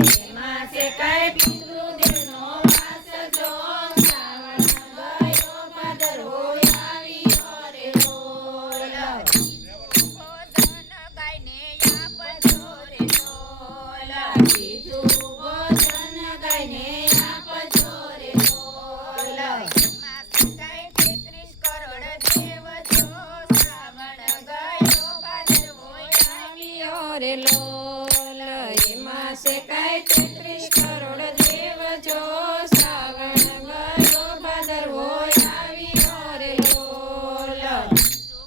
એમાં છે કઈ પિતૃદેવનો વાસ જો શ્રાવણ ગયો ભાદરવો આવ્યો રે લોલ ભોજન ગાયને આપજો રે લોલ બીજું ભોજન ગાયને આપજો રે લોલ એમાં શકાય 33 કરોડ દેવ જો શ્રાવણ ગયો ભાદરવો આવ્યો રે લોલ એમાં છે કઈ 33 કરોડ દેવ જો શ્રાવણ ગયો ભાદરવો આવ્યો રે લોલ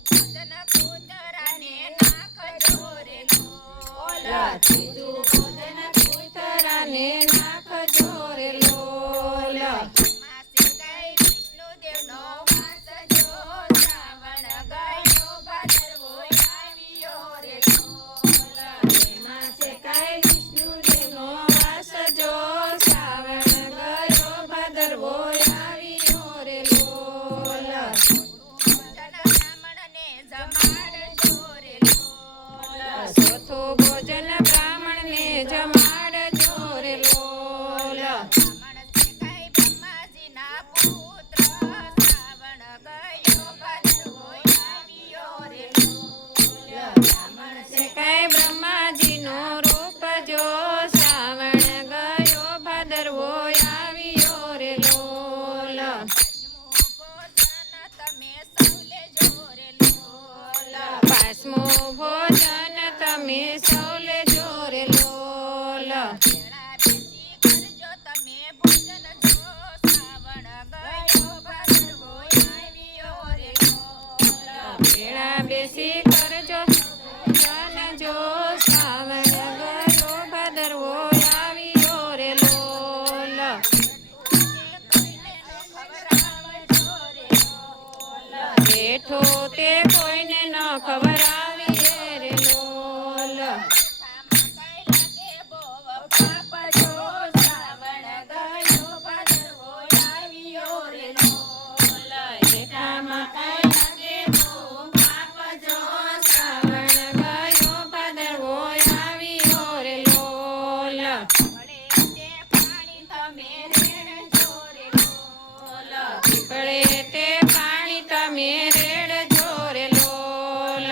ભોજન કૂતરાને નાખજો રે લોલ ત્રીજું ભોજન કૂતરાને નાખજો રે લોલ એમાં શકાય વિષ્ણુદેવનો વાસ જો શ્રાવણ ગયો ભાદરવો આવ્યો રે લોલ એમાં છે કઈ વિષ્ણુદેવનો વાસ જો શ્રાવણ ગયો ભાદરવો આવ્યો રે લોલ બ્રાહ્મણને જમાડજો રે લોલ ચોથું ભોજન બ્રાહ્મણને જમાડજો રે લોલ બ્રાહ્મણ શેખાય બ્રહ્માજીના પુત્ર શ્રાવણ ગયો ભાદરવો આવ્યો રે લોલ બ્રાહ્મણ છે કઈ બ્રહ્માજીનો રૂપ જો શ્રાવણ ગયો ભાદરવો આવ્યો રે લોલ ભોજન તમે સૌ લેજો રે લોલ પાંચમું ભોજન તમે સૌ લેજો રે લોલ ભેળા બેસી કરજો તમે ભોજન જો શ્રાવણ ગયો ભાદરવો આવ્યો રે લોલ ભેળા બેસી કરજો ભોજન જો શ્રાવણ ગયો ભાદરવો આવ્યો રે લોલ બેઠો તે કોઈને ન ખવડાવીએ રે લોલ બેઠામાં કઈ લાગે બહુ પાપ જો શ્રાવણ ગયો ભાદરવો આવ્યો રે લોલ પડે તે પાણી તમે રેડજો રે લોલ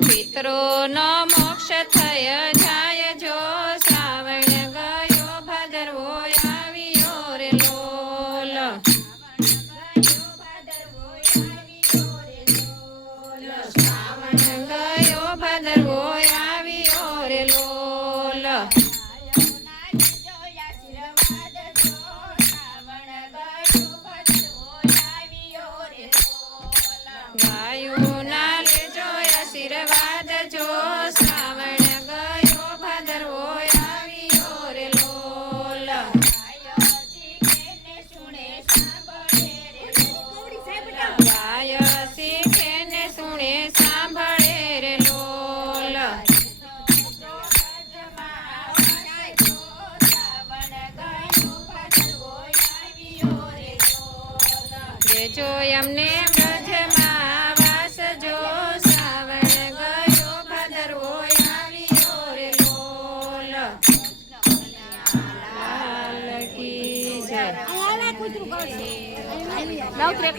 પિતરોનો મોક્ષ થય જાય જો શ્રાવણ ગયો ભાદરવો આવ્યો રે લોલ શ્રાવણ ગયો ભાદરવો આવ્યો રે લોલ ગાયોના લેજો આશીર્વાદ જો શ્રાવણ ગયો ભાદરવો આવ્યો રે લોલ ગાય શીખે ને સુણે સાંભળે રે લોલ દેજો એમને બ્રજમાં વાસ જો શ્રાવણ ગયો ભાદરવો આવ્યો રે લોલ લાલ કી જય